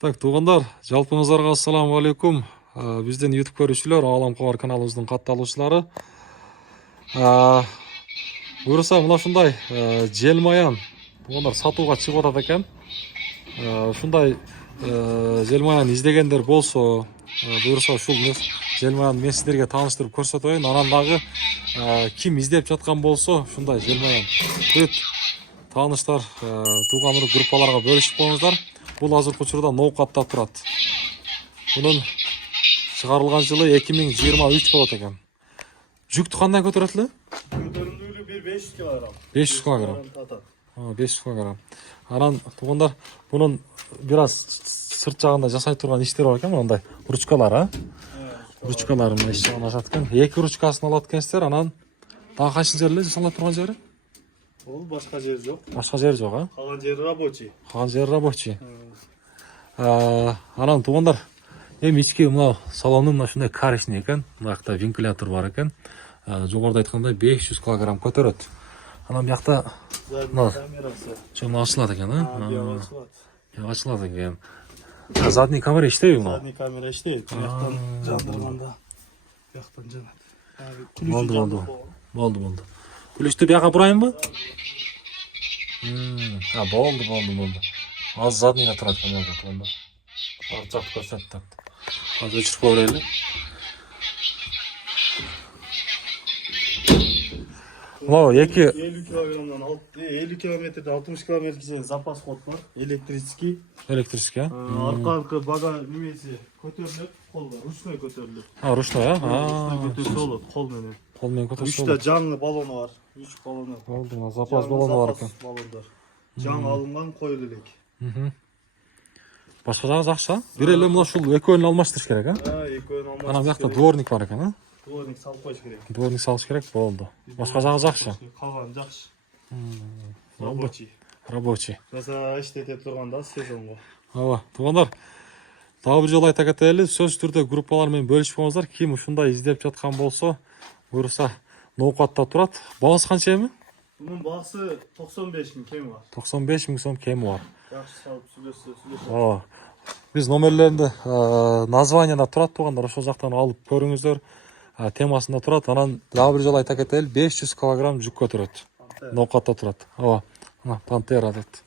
Так, туғандар, жалпыңыздарга ассаламу алейкум. Бизден YouTube көрүүчүлөр, Ааламга бар каналыбыздын катталуучулары. Буюрса мына ушундай желмаян туғандар сатууга чыгып атат экен. Ушундай желмаян издегендер болсо, буюрса ушул желмаянды мен сиздерге тааныштырып көрсөтөйүн. Анан дагы ким издеп жаткан болсо, ушундай желмаян бүт тааныштар, тууган урук группаларга бөлүшүп коюңуздар. Бул азыркы учурда ноокатта турат. Бунун чыгарылган жылы 2023 болот экен. Жүктү кандай көтөрөт эле? Көтөрүлүүлүгү 500 кг. 500 кг. 500 кг. Анан туугандар, бунун бир аз сырт жагында жасай турган иштер бар экен, мындай ручкалар, ручкаларын иш жагына ашат экен. 2 ручкасын алат экенсиздер, анан дагы кайсы жер эле жасала турган жери? Ол башка жер жок. Башка жер жок, Калган жери рабочий. Калган жери рабочий. Анан туугандар, эми ички мына салону мына ушундай каричный экен. Мына жакта вентилятор бар экен. Жогоруда айткандай 500 кг көтөрөт. Анан бuyakta камерасы. Чоң ачылат экен, Ачылат. Ачылат экен. Задний камера иштейби мына? Задний камера иштейт. Бuyактан жандырганда бuyактан жанат. Болду. Күлүштү бияка бурайынбы? Болду. Az задныйга турат экен туганда. Арчак көрсөттү. Az өчүрүп көрөлү. Мына 50 килограммдан 50 километрде 60 километрге запас ход бар. Электрический. Электрический, Арканкы бага немеси көтөрүлөт, колго ручной көтөрүлөт. Ручной, Көтөрүлөт болот, кол менен. Кол менен көтөрсө. 3 та жаңы баллону бар. 3 баллону. Болду, запас баллону бар экен. Жаңы алынган коюлу элек. Башка жагы жакшы, бир эле мына ушул экөөнү алмаштырыш керек, Экөөнү алмаштырыш. Анан бuyakta дворник бар экен, Дворник салып коюш керек. Дворник салыш керек, болду. Башка жагы жакшы. Калган жакшы. Рабочий. Mesela иштете турганда сезонго. Туугандар, дагы бир жолу айта кетели, сөзсүз түрдө группалар менен бөлүшүп коюңуздар. Ким ушундай издеп жаткан болсо, буюрса ноокатта турат. Багасы канча эми? Bunun bagасы 95 000 kemi var. 95 000 сом кеми бар. Yaxşı salып сүйлөшө. Биз номерлеринде названияда турат туугандар, ошол жактан алып көрүңүздөр. Темасында турат. Анан дагы бир жолу айта кетели, 500 кг жүк көтөрөт. Ноокатта турат. Пантера дейт.